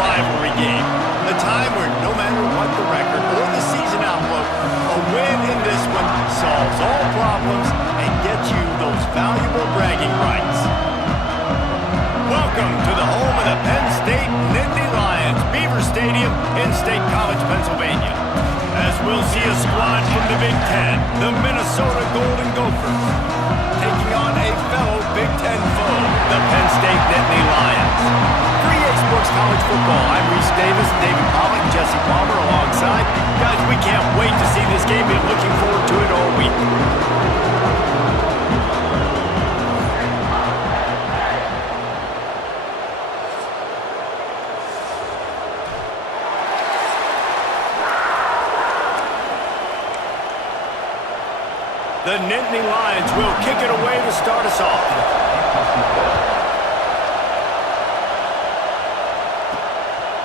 rivalry game. A time where no matter what the record or the season outlook, a win in this one solves all problems and gets you those valuable bragging rights. Welcome to the home of the Penn State Nittany Lions, Beaver Stadium in State College, Pennsylvania. As we'll see a squad from the Big Ten, the Minnesota Golden Gophers, taking on a fellow Big Ten foe, the Penn State Nittany Lions. For EA Sports College Football, I'm Reese Davis, David Pollock, Jesse Palmer alongside. Guys, we can't wait to see this game. Been looking forward to it all week. The Nittany Lions will kick it away to start us off.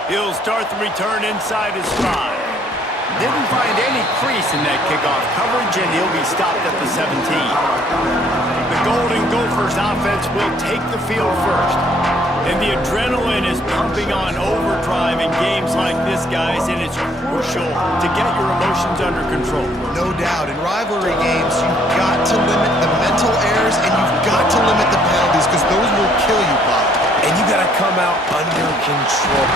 He'll start the return inside his 5. Didn't find any crease in that kickoff coverage, and he'll be stopped at the 17. The Golden Gophers offense will take the field first. And the adrenaline is pumping on overdrive in games like this, guys, and it's crucial to get your emotions under control. No doubt. In rivalry games, you've got to limit the mental errors and you've got to limit the penalties because those will kill you, Bob. And you got to come out under control.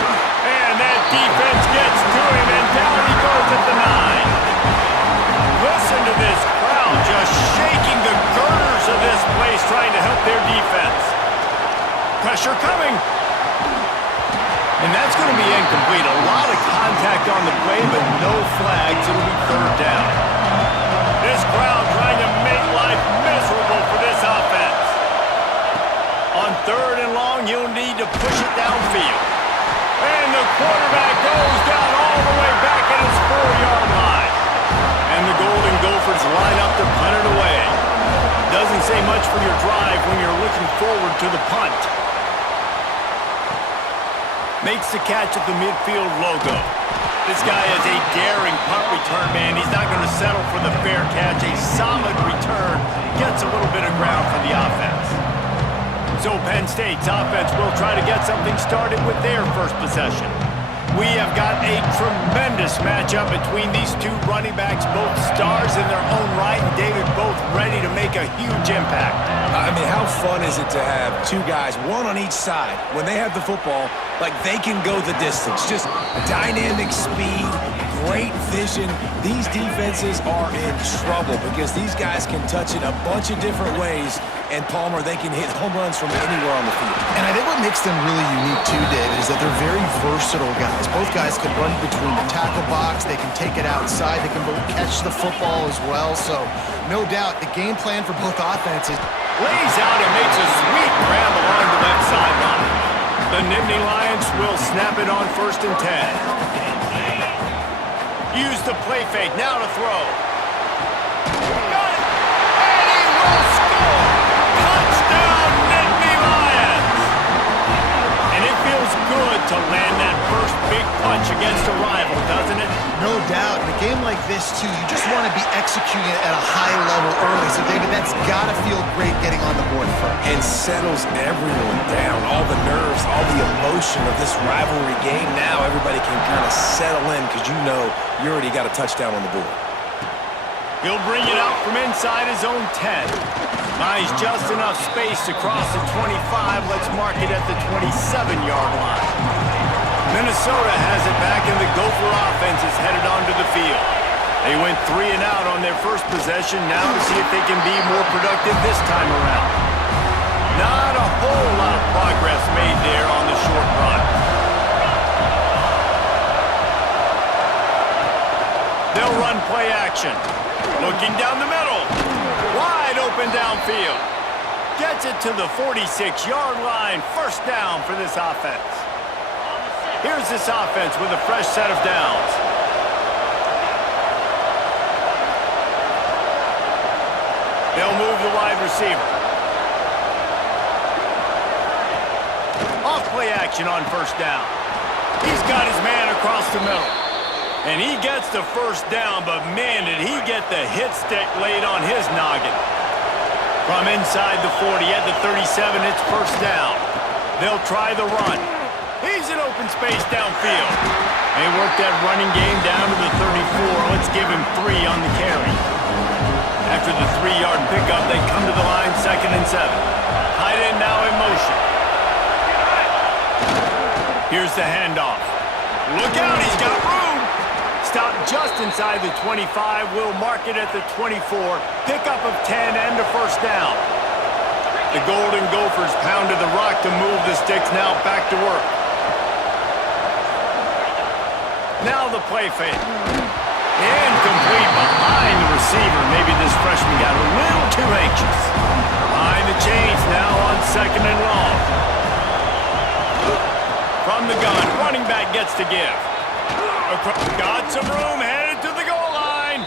And that defense gets to him, and down he goes at the 9. Listen to this crowd just shaking the girders of this place, trying to help their defense. Pressure coming. And that's going to be incomplete. A lot of contact on the play, but no flags. It'll be third down. This crowd trying to make life miserable for this offense. On third and long, you'll need to push it downfield. And the quarterback goes down all the way back at his 4-yard line. And the Golden Gophers line up to punt it away. Doesn't say much for your drive when you're looking forward to the punt. Makes the catch at the midfield logo. This guy is a daring punt return man. He's not going to settle for the fair catch. A solid return gets a little bit of ground for the offense. So Penn State's offense will try to get something started with their first possession. We have got a tremendous matchup between these two running backs, both stars in their own right, and David, both ready to make a huge impact. I mean, how fun is it to have two guys, one on each side, when they have the football, like they can go the distance. Just dynamic speed, great vision. These defenses are in trouble because these guys can touch it a bunch of different ways, and Palmer, they can hit home runs from anywhere on the field. And I think what makes them really unique too, David, is that they're very versatile guys. Both guys can run between the tackle box, they can take it outside, they can both catch the football as well. So, no doubt, the game plan for both offenses. Lays out and makes a sweet grab along the left sideline. The Nittany Lions will snap it on 1st and 10. Use the play fake, now to throw. Got it! And he will score! Touchdown, Nittany Lions! And it feels good to land that first big punch against a rival, doesn't it? No doubt. In a game like this, too, you just want to be executing it at a high level early. So, David, that's got to feel great getting on the board first. And settles everyone down. All the nerves, all the emotion of this rivalry game. Now everybody can kind of settle in because you know you already got a touchdown on the board. He'll bring it out from inside his own 10. Buys just enough space to cross the 25. Let's mark it at the 27-yard line. Minnesota has it back, and the Gopher offense is headed onto the field. They went 3 and out on their first possession. Now to see if they can be more productive this time around. Not a whole lot of progress made there on the short run. They'll run play action. Looking down the middle. Wide open downfield. Gets it to the 46-yard line. First down for this offense. Here's this offense with a fresh set of downs. They'll move the wide receiver. Off play action on first down. He's got his man across the middle. And he gets the first down, but man, did he get the hit stick laid on his noggin. From inside the 40 at the 37, it's first down. They'll try the run. He's in open space downfield. They work that running game down to the 34. Let's give him 3 on the carry. After the 3-yard pickup, they come to the line, 2nd and 7. Tight end now in motion. Here's the handoff. Look out, he's got room. Stop just inside the 25. We'll mark it at the 24. Pickup of 10 and a first down. The Golden Gophers pounded the rock to move the sticks. Now back to work. Now the play fake. Incomplete behind the receiver. Maybe this freshman got a little too anxious. Behind the chains now on 2nd and long. From the gun, running back gets to give. Got some room, headed to the goal line.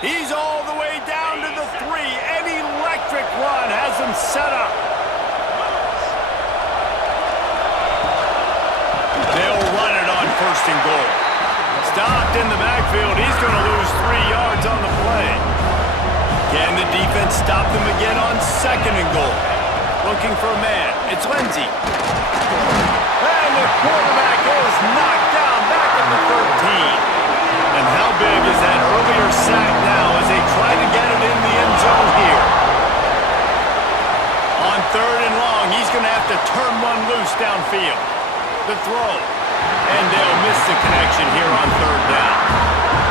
He's all the way down to the 3. An electric run has him set up. They'll run it on 1st and goal. Stopped in the backfield. He's going to lose 3 yards on the play. Can the defense stop them again on 2nd and goal? Looking for a man. It's Lindsey. And the quarterback is knocked down back at the 13. And how big is that earlier sack now as they try to get it in the end zone here? On 3rd and long, he's going to have to turn one loose downfield. The throw. And they'll miss the connection here on 3rd down.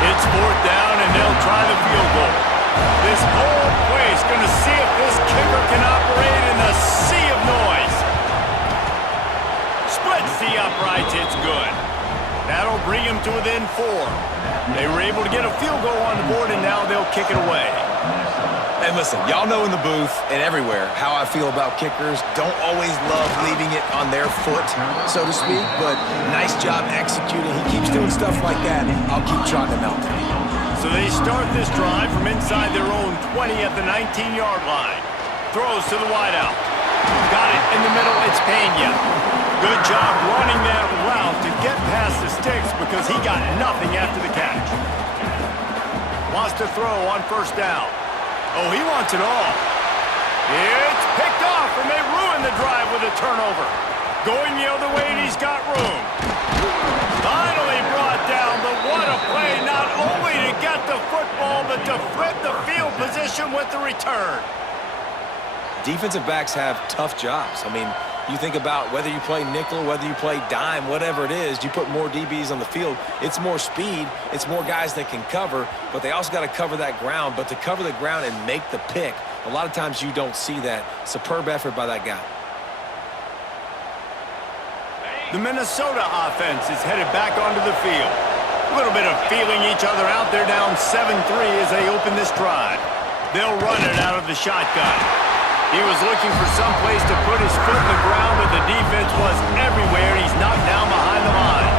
It's 4th down, and they'll try the field goal. This whole place going to see if this kicker can operate in the sea of noise. Splits the uprights. It's good. That'll bring him to within 4. They were able to get a field goal on the board, and now they'll kick it away. And listen, y'all know in the booth and everywhere how I feel about kickers. Don't always love leaving it on their foot, so to speak, but nice job executing. He keeps doing stuff like that. I'll keep trotting him out there. So they start this drive from inside their own 20 at the 19-yard line. Throws to the wideout. Got it in the middle. It's Penn. Good job running that route to get past the sticks because he got nothing after the catch. Wants to throw on 1st down. Oh, he wants it all. It's picked off, and they ruin the drive with a turnover. Going the other way, and he's got room. Finally brought down, but what a play, not only to get the football, but to flip the field position with the return. Defensive backs have tough jobs. I mean, you think about whether you play nickel, whether you play dime, whatever it is, you put more DBs on the field. It's more speed. It's more guys that can cover, but they also got to cover that ground. But to cover the ground and make the pick, a lot of times you don't see that. Superb effort by that guy. The Minnesota offense is headed back onto the field. A little bit of feeling each other out. They're down 7-3 as they open this drive. They'll run it out of the shotgun. He was looking for some place to put his foot in the ground, but the defense was everywhere. He's knocked down behind the line.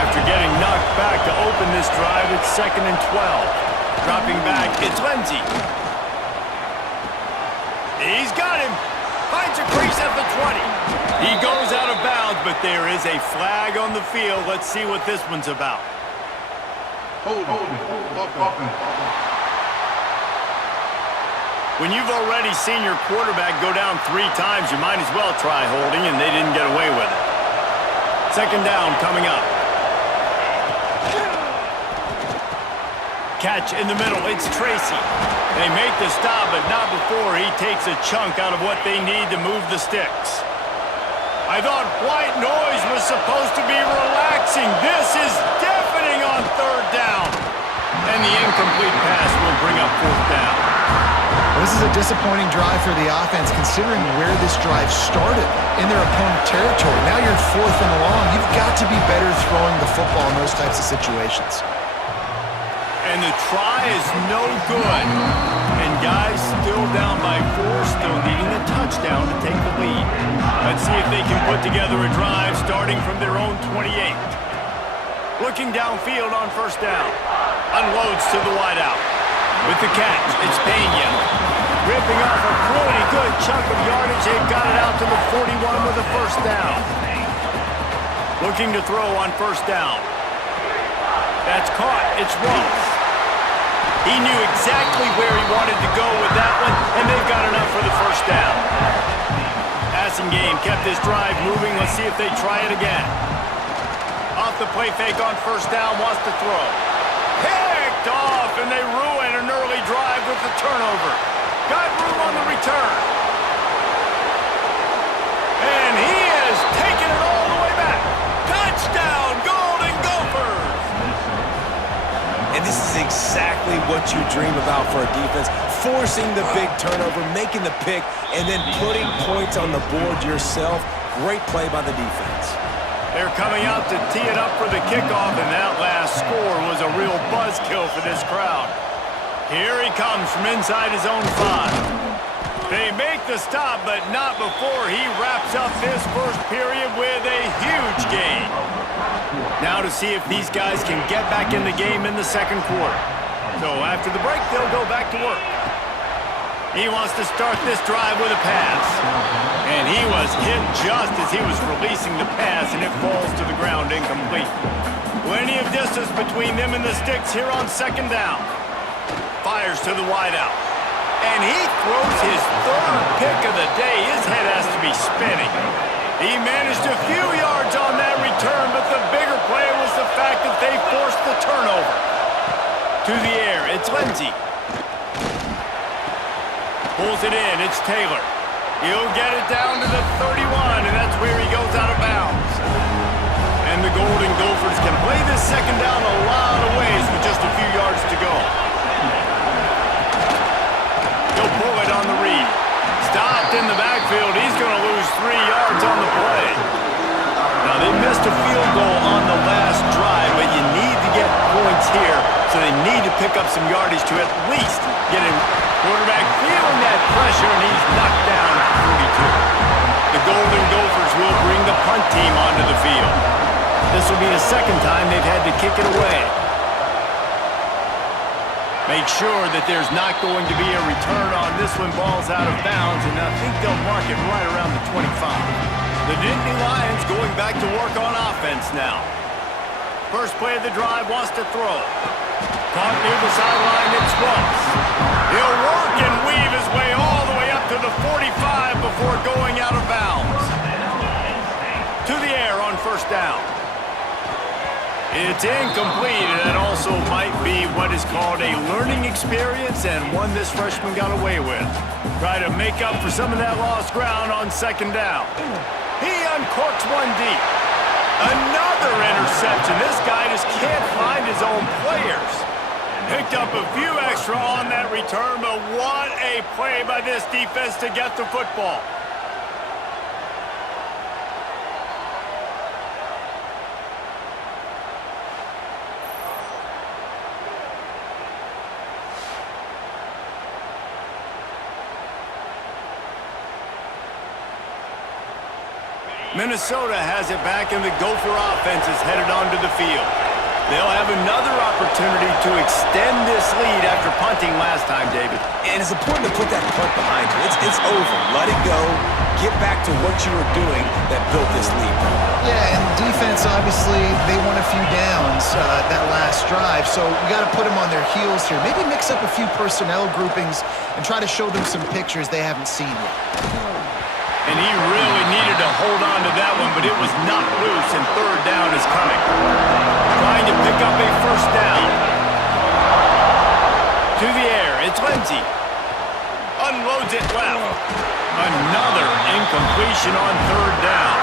After getting knocked back to open this drive, it's 2nd and 12. Dropping back, it's Lindsey. He's got him. Finds a crease at the 20. He goes out of bounds, but there is a flag on the field. Let's see what this one's about. Hold on. When you've already seen your quarterback go down 3 times, you might as well try holding, and they didn't get away with it. 2nd down coming up. Catch in the middle, it's Tracy. They make the stop, but not before he takes a chunk out of what they need to move the sticks. I thought white noise was supposed to be relaxing. This is deafening on 3rd down. And the incomplete pass will bring up 4th down. This is a disappointing drive for the offense considering where this drive started in their opponent territory. Now you're 4th and long. You've got to be better throwing the football in those types of situations. And the try is no good. And guys still down by 4, still needing a touchdown to take the lead. Let's see if they can put together a drive starting from their own 28. Looking downfield on 1st down. Unloads to the wideout. With the catch, it's Penn. Ripping off a pretty good chunk of yardage. They've got it out to the 41 with a 1st down. Looking to throw on 1st down. That's caught. It's Ross. He knew exactly where he wanted to go with that one, and they've got enough for the 1st down. At passing game kept this drive moving. Let's see if they try it again. Off the play fake on first down, wants to throw. Picked off, and they ruin an early drive with the turnover. Got room on the return. And he is taking it all the way back. Touchdown, Golden Gophers! And this is exactly what you dream about for a defense. Forcing the big turnover, making the pick, and then putting points on the board yourself. Great play by the defense. They're coming out to tee it up for the kickoff, and that last score was a real buzzkill for this crowd. Here he comes from inside his own 5. They make the stop, but not before he wraps up this first period with a huge gain. Now to see if these guys can get back in the game in the second quarter. So after the break, they'll go back to work. He wants to start this drive with a pass. And he was hit just as he was releasing the pass, and it falls to the ground incomplete. Plenty of distance between them and the sticks here on second down. Fires to the wideout. And he throws his third pick of the day. His head has to be spinning. He managed a few yards on that return, but the bigger play was the fact that they forced the turnover. To the air, it's Lindsey. Pulls it in, it's Taylor. He'll get it down to the 31, and that's where he goes out of bounds. And the Golden Gophers can play this second down a lot of ways with just a few yards to go. He'll pull it on the read. Stopped in the backfield. He's going to lose 3 yards on the play. Now, they missed a field goal on the last drive, but you need to get points here, so they need to pick up some yardage to at least get him. Quarterback feeling that pressure, and he's knocked down at 42. The Golden Gophers will bring the punt team onto the field. This will be the second time they've had to kick it away. Make sure that there's not going to be a return on this when ball's out of bounds, and I think they'll mark it right around the 25. The Nittany Lions going back to work on offense now. First play of the drive, wants to throw. Caught near the sideline, it's Ross. He'll work and weave his way all the way up to the 45 before going out of bounds. To the air on first down. It's incomplete, and that also might be what is called a learning experience, and one this freshman got away with. Try to make up for some of that lost ground on second down. He uncorks one deep. Another interception. This guy just can't find his own players. Picked up a few extra on that return, but what a play by this defense to get the football. Minnesota has it back, and the Gopher offense is headed onto the field. They'll have another opportunity to extend this lead after punting last time, David. And it's important to put that punt behind you. It's over. Let it go. Get back to what you were doing that built this lead. Yeah, and defense, obviously, they won a few downs that last drive, so we got to put them on their heels here. Maybe mix up a few personnel groupings and try to show them some pictures they haven't seen yet. And he really needed to hold on to that one, but it was knocked loose, and third down is coming. Trying to pick up a first down. To the air, it's Lindsey. Unloads it left. Another incompletion on third down.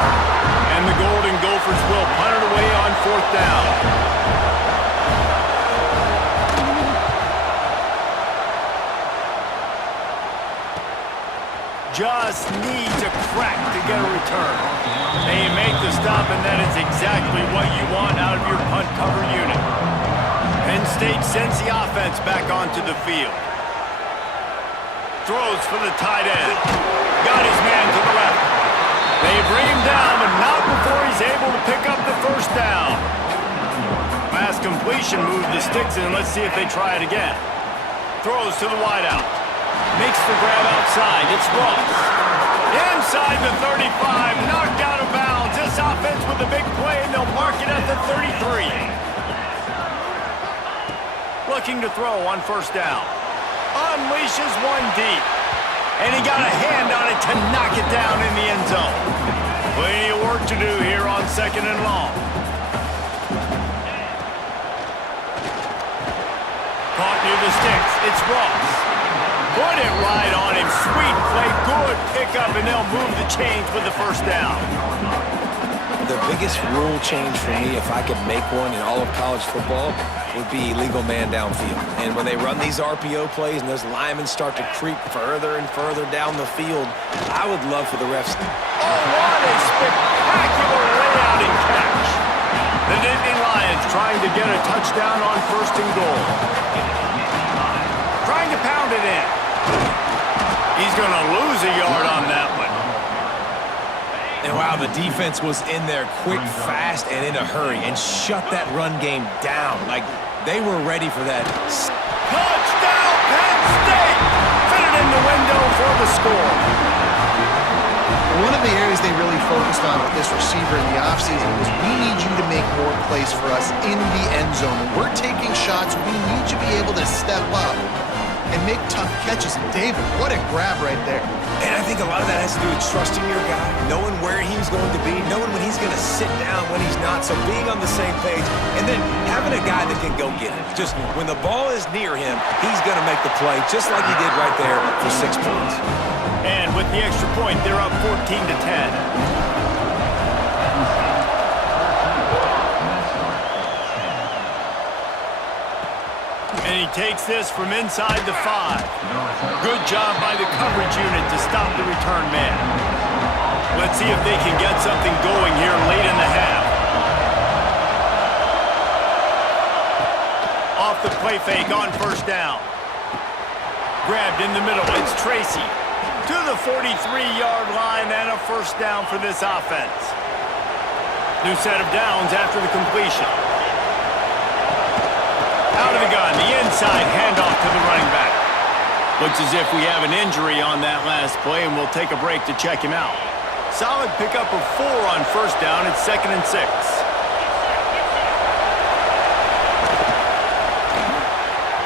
And the Golden Gophers will punt it away on fourth down. Just needs a crack to get a return. They make the stop, and that is exactly what you want out of your punt cover unit. Penn State sends the offense back onto the field. Throws for the tight end. Got his man to the left. They bring him down, but not before he's able to pick up the first down. Pass completion moved the sticks in. Let's see if they try it again. Throws to the wideout. Makes the grab outside. It's Ross. Inside the 35. Knocked out of bounds. This offense with the big play, and they'll mark it at the 33. Looking to throw on first down. Unleashes one deep. And he got a hand on it to knock it down in the end zone. Plenty of work to do here on 2nd and long. Caught near the sticks. It's Ross. Put it right on him. Sweet play. Good pickup, and they'll move the chains with the first down. The biggest rule change for me, if I could make one in all of college football, would be illegal man downfield. And when they run these RPO plays and those linemen start to creep further and further down the field, I would love for the refs. Oh, what a spectacular layout and catch. The Nittany Lions trying to get a touchdown on 1st and goal. Trying to pound it in. He's going to lose a yard on that one. And wow, the defense was in there quick, fast, and in a hurry and shut that run game down. Like, they were ready for that. Touchdown, Penn State! Fit it in the window for the score. One of the areas they really focused on with this receiver in the offseason was we need you to make more plays for us in the end zone. When we're taking shots, we need you to be able to step up and make tough catches. And David, what a grab right there. And I think a lot of that has to do with trusting your guy, knowing where he's going to be, knowing when he's going to sit down, when he's not, so being on the same page, and then having a guy that can go get it. Just when the ball is near him, he's going to make the play, just like he did right there for 6 points. And with the extra point, they're up 14-10. And he takes this from inside the 5. Good job by the coverage unit to stop the return man. Let's see if they can get something going here late in the half. Off the play fake on 1st down. Grabbed in the middle. It's Tracy. To the 43-yard line and a 1st down for this offense. New set of downs after the completion. Out of the gun, the inside handoff to the running back. Looks as if we have an injury on that last play, and we'll take a break to check him out. Solid pickup of 4 on 1st down. It's 2nd and 6.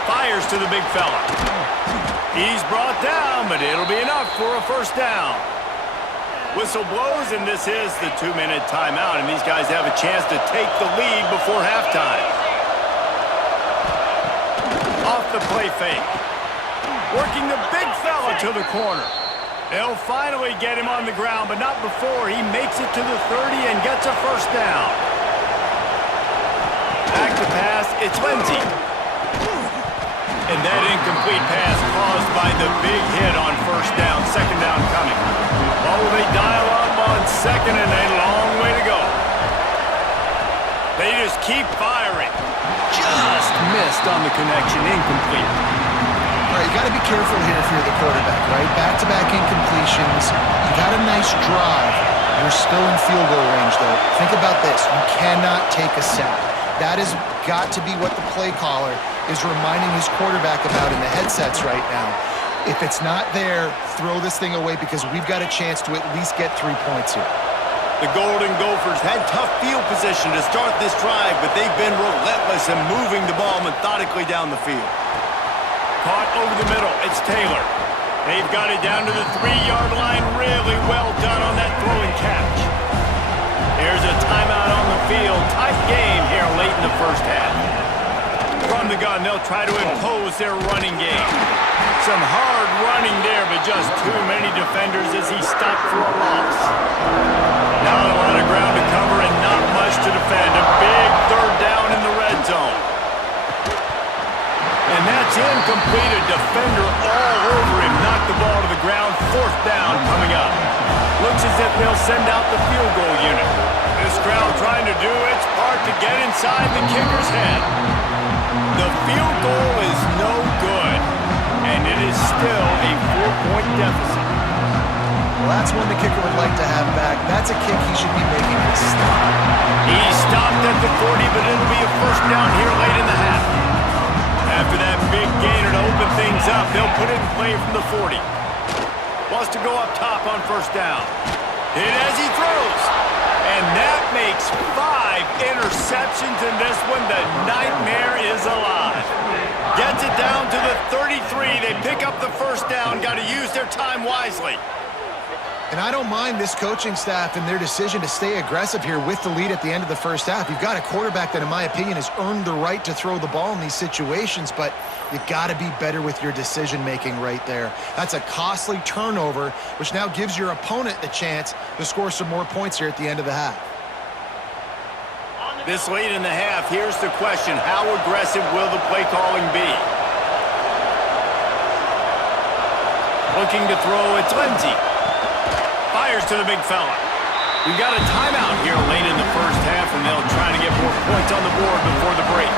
Fires to the big fella. He's brought down, but it'll be enough for a 1st down. Whistle blows, and this is the 2-minute timeout, and these guys have a chance to take the lead before halftime. Off the play fake. Working the big fella to the corner. They'll finally get him on the ground, but not before he makes it to the 30 and gets a 1st down. Back to pass, it's Lindsey. And that incomplete pass caused by the big hit on 1st down, 2nd down coming. Oh, they dial up on 2nd and a long way to go. They just keep firing. Just missed on the connection, incomplete. All right, you got to be careful here if you're the quarterback, right? Back-to-back incompletions. You got a nice drive. You're still in field goal range, though. Think about this. You cannot take a sack. That has got to be what the play caller is reminding his quarterback about in the headsets right now. If it's not there, throw this thing away because we've got a chance to at least get 3 points here. The Golden Gophers had tough field position to start this drive, but they've been relentless in moving the ball methodically down the field. Caught over the middle. It's Taylor. They've got it down to the 3-yard line. Really well done on that throw and catch. Here's a timeout on the field. Tight game here late in the 1st half. From the gun, they'll try to impose their running game. Some hard running there, but just too many defenders as he stopped for a loss. Not a lot of ground to cover and not much to defend. A big 3rd down in the red zone. And that's incomplete. A defender all over him. Knocked the ball to the ground. 4th down coming up. Looks as if they'll send out the field goal unit. This crowd trying to do its part to get inside the kicker's head. The field goal is no good. And it is still a 4-point deficit. Well, that's one the kicker would like to have back. That's a kick he should be making a stop. He stopped at the 40, but it'll be a 1st down here late in the half. After that big gainer to open things up, they'll put it in play from the 40. Wants to go up top on 1st down. Hit as he throws. And that makes 5 interceptions in this one. The nightmare is alive. Gets it down to the 33. They pick up the first down. Got to use their time wisely. And I don't mind this coaching staff and their decision to stay aggressive here with the lead at the end of the first half. You've got a quarterback that, in my opinion, has earned the right to throw the ball in these situations, but you got to be better with your decision-making right there. That's a costly turnover, which now gives your opponent the chance to score some more points here at the end of the half. This late in the half, here's the question. How aggressive will the play calling be? Looking to throw, it's Lindsey. Fires to the big fella. We've got a timeout here late in the first half, and they'll try to get more points on the board before the break.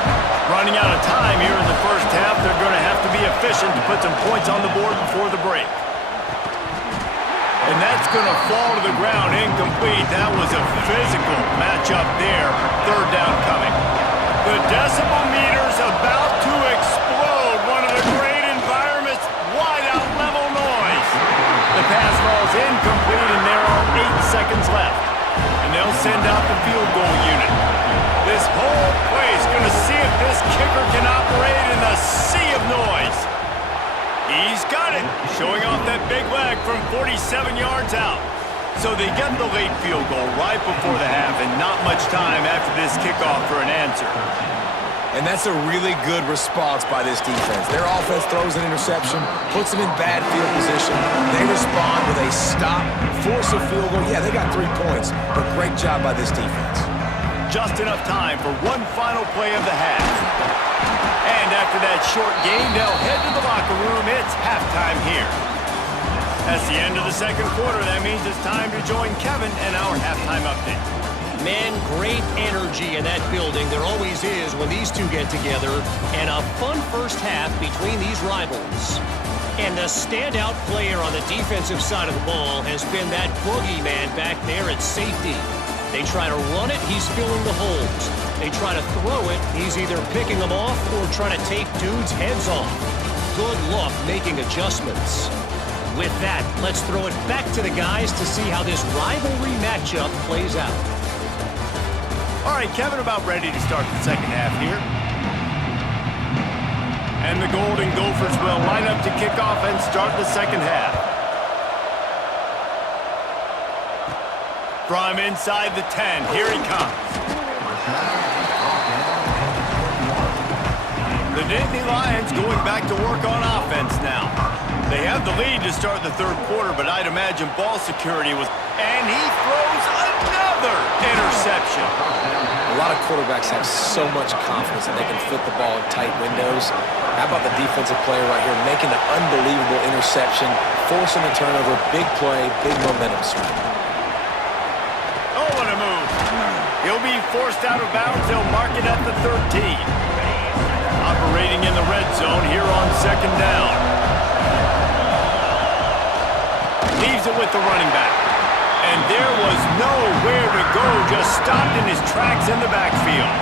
Running out of time here in the first half, they're going to have to be efficient to put some points on the board before the break. And that's going to fall to the ground incomplete. That was a physical matchup there. Third down coming. The decibel meter's about to explode. One of the great environments, wide out level noise. The pass ball's incomplete, and there are 8 seconds left. And they'll send out the field goal unit. This whole play is going to see if this kicker can operate in the sea of noise. He's got it, showing off that big leg from 47 yards out. So they get the late field goal right before the half, and not much time after this kickoff for an answer. And that's a really good response by this defense. Their offense throws an interception, puts them in bad field position. They respond with a stop, force a field goal. Yeah, they got 3 points, but great job by this defense. Just enough time for one final play of the half. And after that short game, they'll head to the locker room. It's halftime here. That's the end of the second quarter. That means it's time to join Kevin and our halftime update. Man, great energy in that building. There always is when these two get together. And a fun first half between these rivals. And the standout player on the defensive side of the ball has been that boogeyman back there at safety. They try to run it, he's filling the holes. They try to throw it, he's either picking them off or trying to take dudes' heads off. Good luck making adjustments. With that, let's throw it back to the guys to see how this rivalry matchup plays out. All right, Kevin, about ready to start the second half here. And the Golden Gophers will line up to kick off and start the second half. From inside the 10, here he comes. The Nittany Lions going back to work on offense now. They have the lead to start the third quarter, but I'd imagine ball security was... And he throws another interception. A lot of quarterbacks have so much confidence that they can fit the ball in tight windows. How about the defensive player right here making an unbelievable interception, forcing the turnover, big play, big momentum swing. Oh, what a move. He'll be forced out of bounds. They'll mark it at the 13. Operating in the red zone here on second down. Leaves it with the running back. And there was nowhere to go, just stopped in his tracks in the backfield.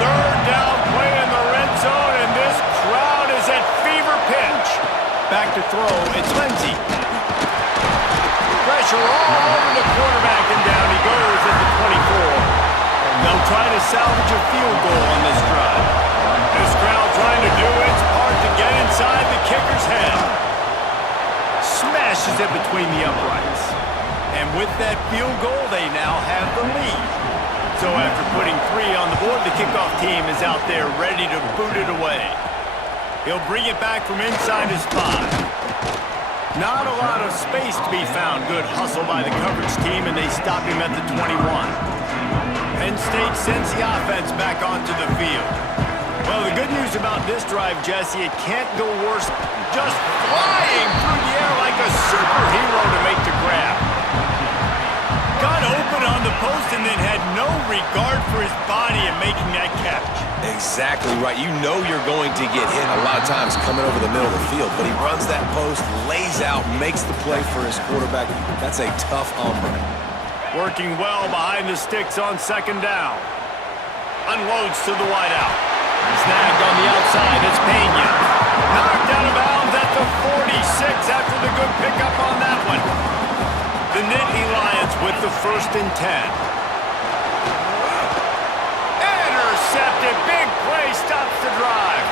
Third down play in the red zone, and this crowd is at fever pitch. Back to throw, it's Lindsey. Pressure all over the quarterback, and down he goes at the 24. They'll try to salvage a field goal on this drive. This crowd trying to do its part to get inside the kicker's head. Smashes it between the uprights. And with that field goal, they now have the lead. So after putting 3 on the board, the kickoff team is out there ready to boot it away. He'll bring it back from inside his 5. Not a lot of space to be found. Good hustle by the coverage team, and they stop him at the 21. Penn State sends the offense back onto the field. Well, the good news about this drive, Jesse, it can't go worse. Just flying through the air like a superhero to make the grab. Got open on the post and then had no regard for his body in making that catch. Exactly right. You know you're going to get hit a lot of times coming over the middle of the field, but he runs that post, lays out, makes the play for his quarterback. That's a tough hombre. Working well behind the sticks on second down. Unloads to the wideout. Snagged on the outside, it's Pena. Knocked out of bounds at the 46 after the good pickup on that one. The Nittany Lions with the 1st and 10. Intercepted. Big play stops the drive.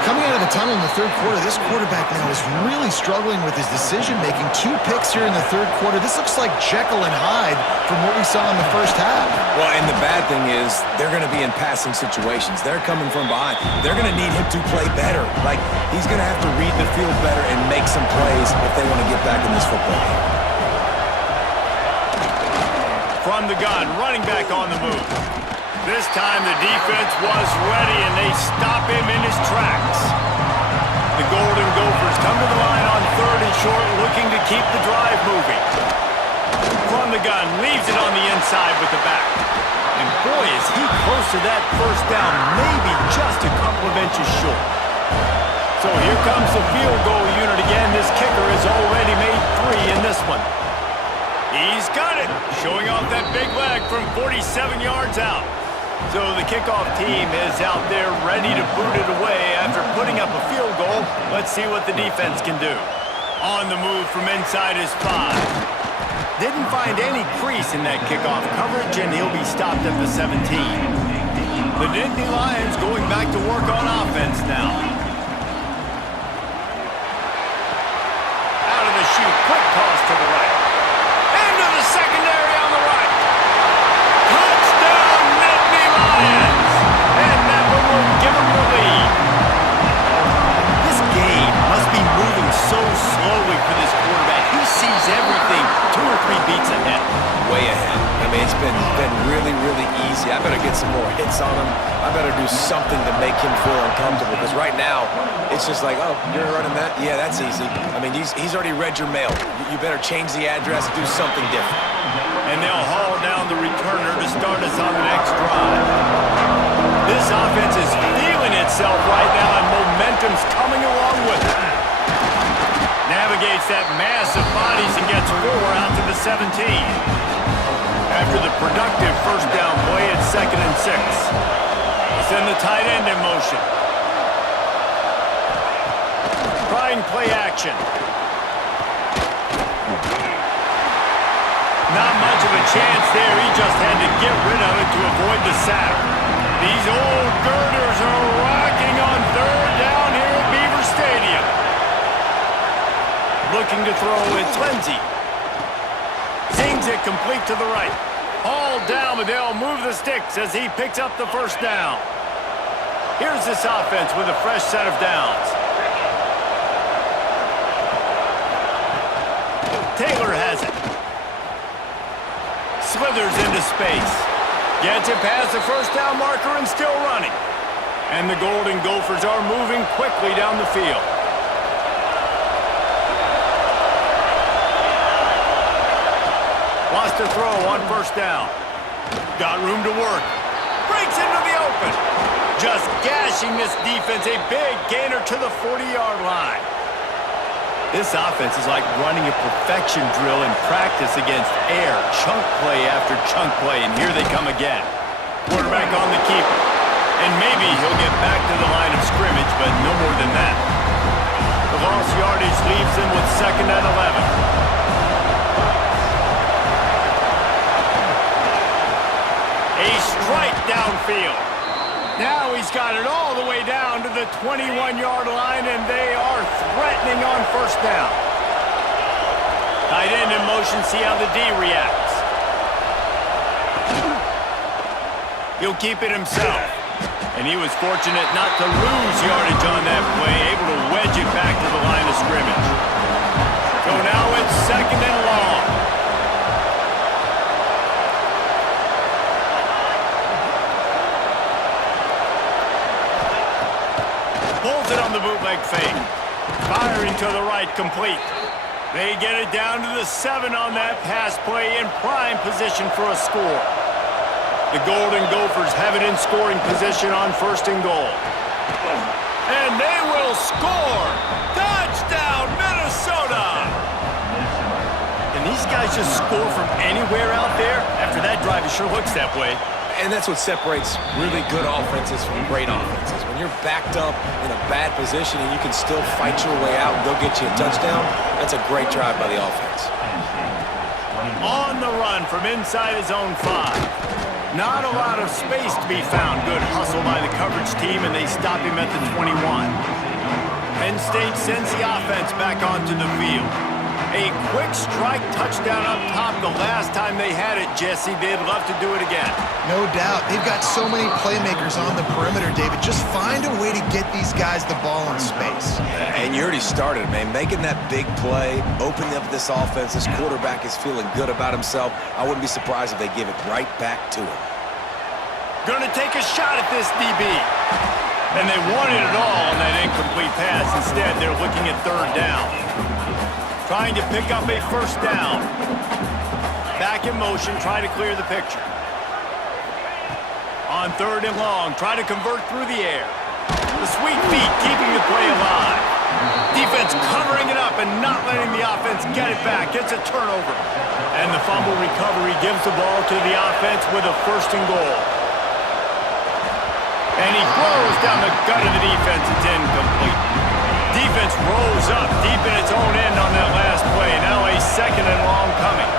Coming out of the tunnel in the 3rd quarter, this quarterback now is really struggling with his decision-making. 2 picks here in the 3rd quarter. This looks like Jekyll and Hyde from what we saw in the 1st half. Well, and the bad thing is they're going to be in passing situations. They're coming from behind. They're going to need him to play better. Like, he's going to have to read the field better and make some plays if they want to get back in this football game. From the gun, running back on the move. This time the defense was ready, and they stop him in his tracks. The Golden Gophers come to the line on 3rd and short, looking to keep the drive moving. From the gun, leaves it on the inside with the back. And boy, is he close to that 1st down, maybe just a couple of inches short. So here comes the field goal unit again. This kicker has already made 3 in this one. He's got it, showing off that big leg from 47 yards out. So the kickoff team is out there ready to boot it away after putting up a field goal. Let's see what the defense can do. On the move from inside his 5. Didn't find any crease in that kickoff coverage, and he'll be stopped at the 17. The Nittany Lions going back to work on offense now. Out of the chute, quick toss to the right. Into the secondary on the right. Touchdown, Nittany Lions! And that one will give them the lead. This game must be moving so slowly for this quarterback. He sees everything 2 or 3 beats ahead. Way ahead. I mean, it's been really, really easy. I better get some more hits on him. I better do something to make him feel uncomfortable, because right now, it's just like, oh, you're running that? Yeah, that's easy. I mean, he's already read your mail. You better change the address, do something different. And they'll haul down the returner to start us on the next drive. This offense is feeling itself right now, and momentum's coming along with it. Navigates that mass of bodies and gets 4 out to the 17. After the productive 1st down play, it's 2nd and 6. They send the tight end in motion. Trying play action. Not much of a chance there. He just had to get rid of it to avoid the sack. These old girders are rocking on 3rd down here at Beaver Stadium. Looking to throw, it's Lindsey. Zings it complete to the right. All down, but they'll move the sticks as he picks up the 1st down. Here's this offense with a fresh set of downs. Taylor has it. Slithers into space. Gets it past the 1st down marker and still running. And the Golden Gophers are moving quickly down the field. Lost a throw on 1st down. Got room to work. Breaks into the open. Just gashing this defense. A big gainer to the 40-yard line. This offense is like running a perfection drill in practice against air. Chunk play after chunk play, and here they come again. Quarterback on the keeper. And maybe he'll get back to the line of scrimmage, but no more than that. The lost yardage leaves them with 2nd and 11. A strike downfield. Now he's got it all the way down to the 21-yard line, and they are threatening on 1st down. Tight end in motion, see how the D reacts. He'll keep it himself. And he was fortunate not to lose yardage on that play, able to wedge it back to the line of scrimmage. So now it's 2nd and long. Pulls it on the bootleg fake. Firing to the right, complete. They get it down to the 7 on that pass play in prime position for a score. The Golden Gophers have it in scoring position on 1st and goal. And they will score! Touchdown, Minnesota! Can these guys just score from anywhere out there? After that drive, it sure looks that way. And that's what separates really good offenses from great offenses. When you're backed up in a bad position and you can still fight your way out and go get you a touchdown, that's a great drive by the offense. On the run from inside his own 5. Not a lot of space to be found. Good hustle by the coverage team, and they stop him at the 21. Penn State sends the offense back onto the field. A quick strike touchdown up top the last time they had it, Jesse. They'd love to do it again. No doubt. They've got so many playmakers on the perimeter, David. Just find a way to get these guys the ball in space. And you already started, man. Making that big play, opening up this offense. This quarterback is feeling good about himself. I wouldn't be surprised if they give it right back to him. Gonna take a shot at this DB. And they wanted it all on that incomplete pass. Instead, they're looking at 3rd down. Trying to pick up a 1st down. Back in motion, trying to clear the picture. On 3rd and long, try to convert through the air. The sweet feet keeping the play alive. Defense covering it up and not letting the offense get it back. It's a turnover. And the fumble recovery gives the ball to the offense with a 1st and goal. And he throws down the gut of the defense. It's incomplete. Defense rolls up deep in its own end on that last play. Now a 2nd and long coming.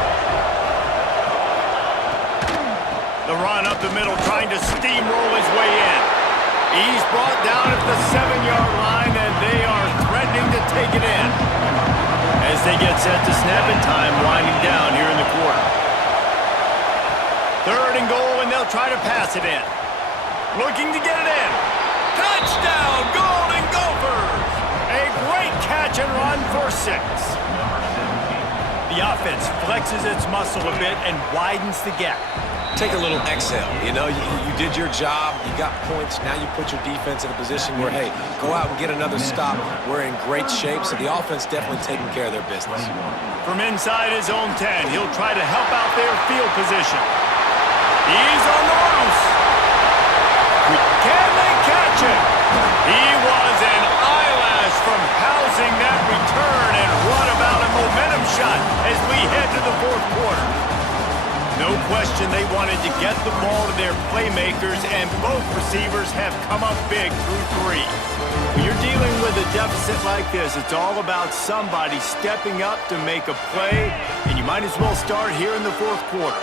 The run up the middle, trying to steamroll his way in. He's brought down at the 7-yard line, and they are threatening to take it in. As they get set to snap it, time winding down here in the quarter. 3rd and goal, and they'll try to pass it in. Looking to get it in. Touchdown, Golden Gophers! A great catch and run for 6. The offense flexes its muscle a bit and widens the gap. Take a little exhale. You know, you did your job. You got points. Now you put your defense in a position where, hey, go out and get another stop. We're in great shape, so the offense definitely taking care of their business. From inside his own 10, he'll try to help out their field position. He's on the loose. Can they catch him? He was an eyelash from housing that return, and what about a momentum shot as we head to the 4th quarter? No question they wanted to get the ball to their playmakers, and both receivers have come up big through 3. When you're dealing with a deficit like this, it's all about somebody stepping up to make a play, and you might as well start here in the 4th quarter.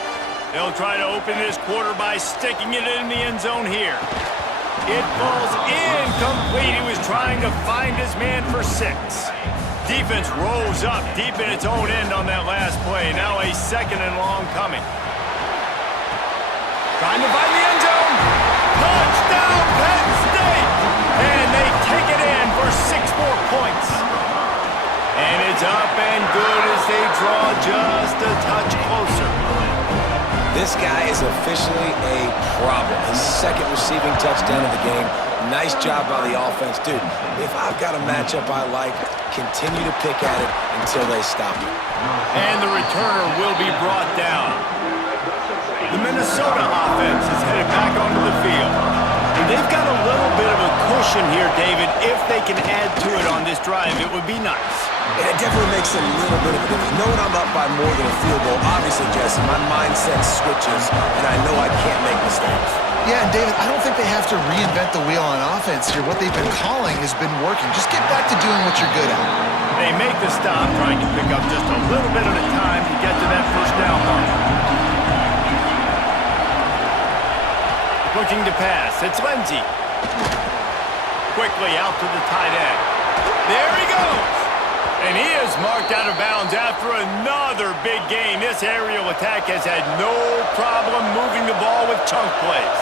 They'll try to open this quarter by sticking it in the end zone here. It falls incomplete. He was trying to find his man for 6. Defense rolls up deep in its own end on that last play. Now a 2nd and long coming. Trying to find the end zone. Touchdown, Penn State! And they take it in for 6 more points. And it's up and good as they draw just a touch closer. This guy is officially a problem. His 2nd receiving touchdown of the game. Nice job by the offense. Dude, if I've got a matchup I like, continue to pick at it until they stop it. And the returner will be brought down. The Minnesota offense is headed back onto the field. And they've got a little bit of a cushion here, David. If they can add to it on this drive, it would be nice. It definitely makes a little bit of a difference. Knowing I'm up by more than a field goal, obviously, Jesse, my mindset switches, and I know I can't make mistakes. Yeah, and David, I don't think they have to reinvent the wheel on offense here. What they've been calling has been working. Just get back to doing what you're good at. They make the stop, trying to pick up just a little bit at a time to get to that 1st down mark. Looking to pass. It's Lindsey. Quickly out to the tight end. There he goes. And he is marked out of bounds after another big gain. This aerial attack has had no problem moving the ball with chunk plays.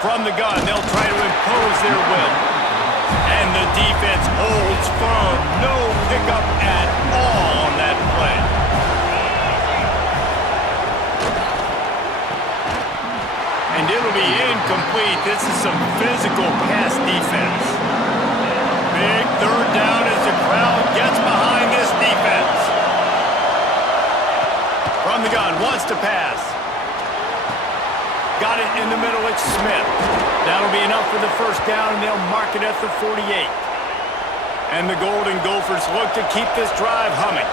From the gun, they'll try to impose their will. And the defense holds firm. No pickup at all on that play. And it'll be incomplete. This is some physical pass defense. Big 3rd down as the crowd gets behind this defense. From the gun, wants to pass. Got it in the middle, it's Smith. That'll be enough for the 1st down, and they'll mark it at the 48. And the Golden Gophers look to keep this drive humming.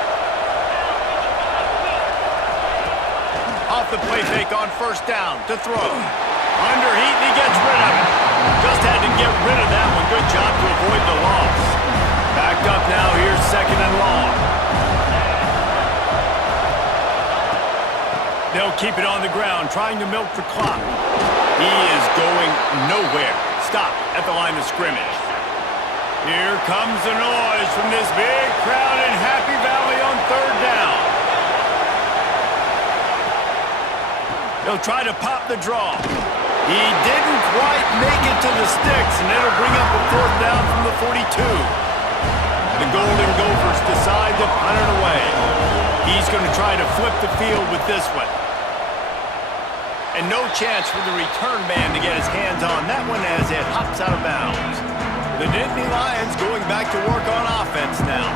the play fake on first down to throw. Under heat, and he gets rid of it. Just had to get rid of that one. Good job to avoid the loss. Backed up now. Here's second and long. They'll keep it on the ground, trying to milk the clock. He is going nowhere. Stop at the line of scrimmage. Here comes the noise from this big crowd in Happy Valley on third down. They'll try to pop the draw. He didn't quite make it to the sticks, and it'll bring up a fourth down from the 42. The Golden Gophers decide to punt it away. He's going to try to flip the field with this one. And no chance for the return man to get his hands on that one as it hops out of bounds. The Nittany Lions going back to work on offense now.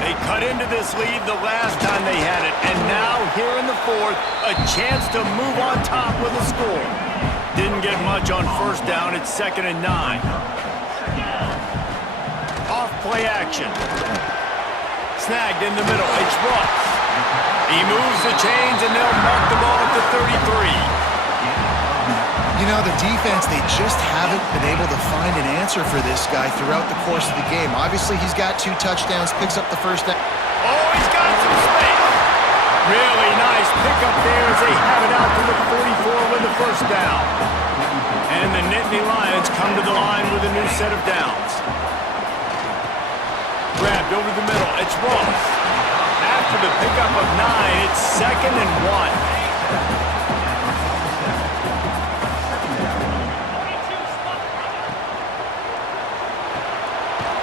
They cut into this lead the last time they had it, and now here in the fourth, a chance to move on top with a score. Didn't get much on first down. It's 2nd and 9. Off play action. Snagged in the middle. It's Ross. He moves the chains, and they'll mark the ball at the 33. You know, the defense, they just haven't been able to find an answer for this guy throughout the course of the game. Obviously, he's got 2 touchdowns, picks up the first down. Oh, he's got some space. Really nice pickup there as they have it out to the 44 with the first down. And the Nittany Lions come to the line with a new set of downs. Grabbed over the middle. It's Ross. After the pickup of 9, it's 2nd and 1.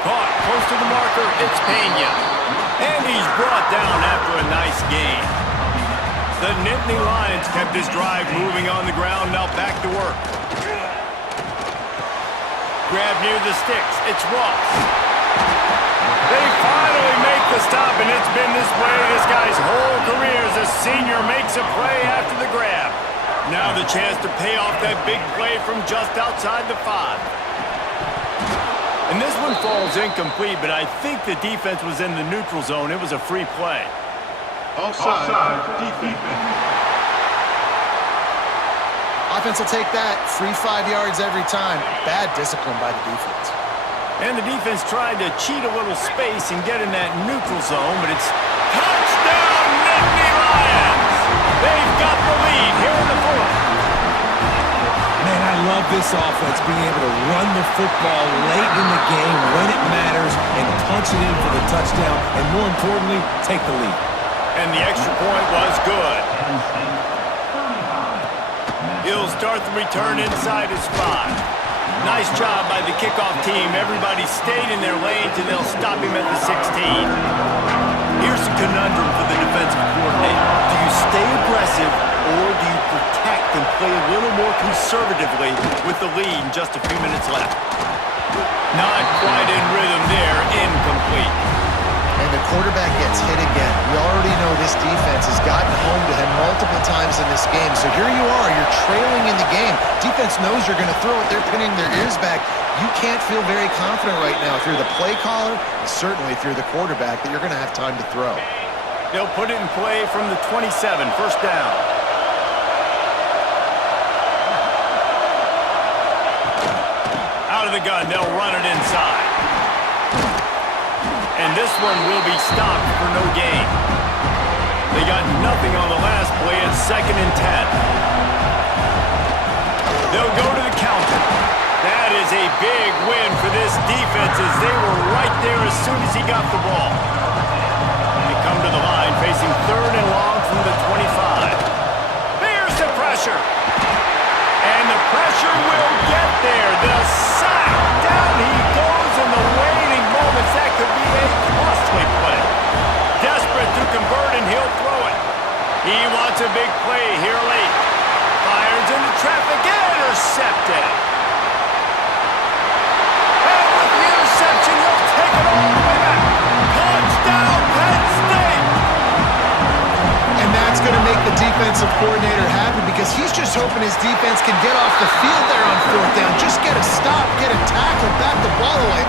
Caught close to the marker, it's Pena. And he's brought down after a nice gain. The Nittany Lions kept this drive moving on the ground, now back to work. Grab near the sticks, it's Ross. They finally make the stop, and it's been this way this guy's whole career as a senior makes a play after the grab. Now the chance to pay off that big play from just outside the 5. And this one falls incomplete, but I think the defense was in the neutral zone. It was a free play. Offside, defense. Offense will take that. Free 5 yards every time. Bad discipline by the defense. And the defense tried to cheat a little space and get in that neutral zone, but it's touchdown, Nittany Lions! They've got the lead here in the fourth. Man, I love this offense, being able to run the football late in the game when it matters and punch it in for the touchdown, and more importantly, take the lead. And the extra point was good. He'll start the return inside his 5. Nice job by the kickoff team. Everybody stayed in their lanes, and they'll stop him at the 16. Here's a conundrum for the defensive coordinator. Do you stay aggressive, or do you protect and play a little more conservatively with the lead and just a few minutes left? Not quite in rhythm there. Incomplete. And the quarterback gets hit again. We already know this defense has gotten home to him multiple times in this game. So here you are, you're trailing in the game. Defense knows you're going to throw it. They're pinning their ears back. You can't feel very confident right now if you're the play caller, and certainly if you're the quarterback, that you're going to have time to throw. They'll put it in play from the 27, first down. Out of the gun, they'll run it inside. And this one will be stopped for no gain. They got nothing on the last play. It's 2nd and 10. They'll go to the counter. That is a big win for this defense as they were right there as soon as he got the ball. They come to the line facing 3rd and long from the 25. There's the pressure. And the pressure will get there. The sack. Down he goes in the waning moments. That could be a costly play. Desperate to convert, and he'll throw it. He wants a big play here late. Fires into traffic. Intercepted. And with the interception, he'll take it all the way back. Touchdown, Penn State. And that's going to make the defensive coordinator happy because he's just hoping his defense can get off the field there on 4th down. Just get a stop, get a tackle, back the ball away.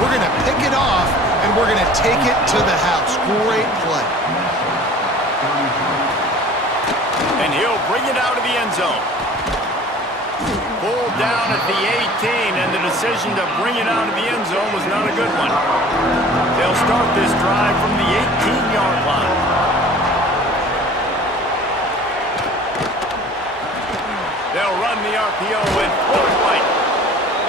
We're going to pick it off, and we're going to take it to the house. Great play. And he'll bring it out of the end zone. Pulled down at the 18, and the decision to bring it out of the end zone was not a good one. They'll start this drive from the 18-yard line. They'll run the RPO and pull it right.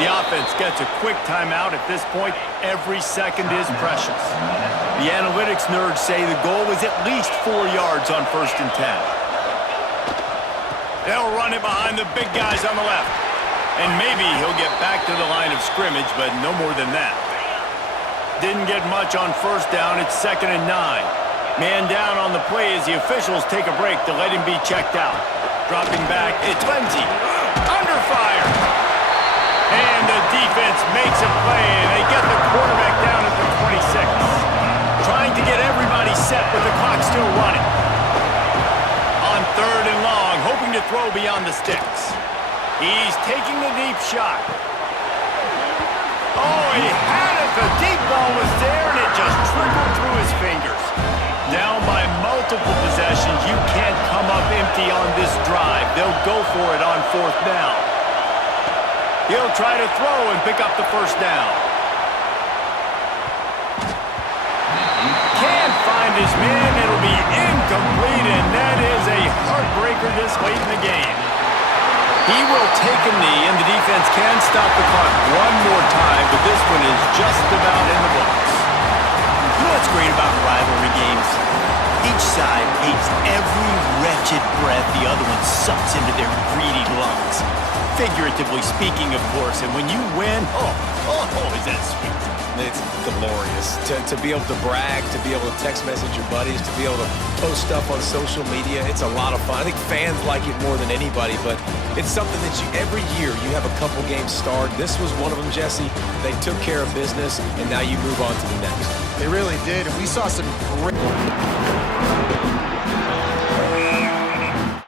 The offense gets a quick timeout. At this point, every second is precious. The analytics nerds say the goal is at least 4 yards on 1st and 10. They'll run it behind the big guys on the left. And maybe he'll get back to the line of scrimmage, but no more than that. Didn't get much on 1st down. It's 2nd and 9. Man down on the play as the officials take a break to let him be checked out. Dropping back, it's Lindsey. Under fire. And the defense makes a play, and they get the quarterback down at the 26. Trying to get everybody set with the clock still running. On 3rd and long, hoping to throw beyond the sticks. He's taking the deep shot. Oh, he had it. The deep ball was there, and it just trickled through his fingers. Down by multiple possessions, you can't come up empty on this drive. They'll go for it on 4th down. He'll try to throw and pick up the 1st down. Can't find his man. It'll be incomplete, and that is a heartbreaker this late in the game. He will take a knee, and the defense can stop the clock one more time, but this one is just about in the books. You know what's great about rivalry games? Each side hates every wretched breath the other one sucks into their greedy lungs. Figuratively speaking, of course, and when you win, is that sweet. It's glorious to be able to brag, to be able to text message your buddies, to be able to post stuff on social media. It's a lot of fun. I think fans like it more than anybody, but it's something that every year you have a couple games starred. This was one of them, Jesse. They took care of business, and now you move on to the next. They really did, and we saw some great...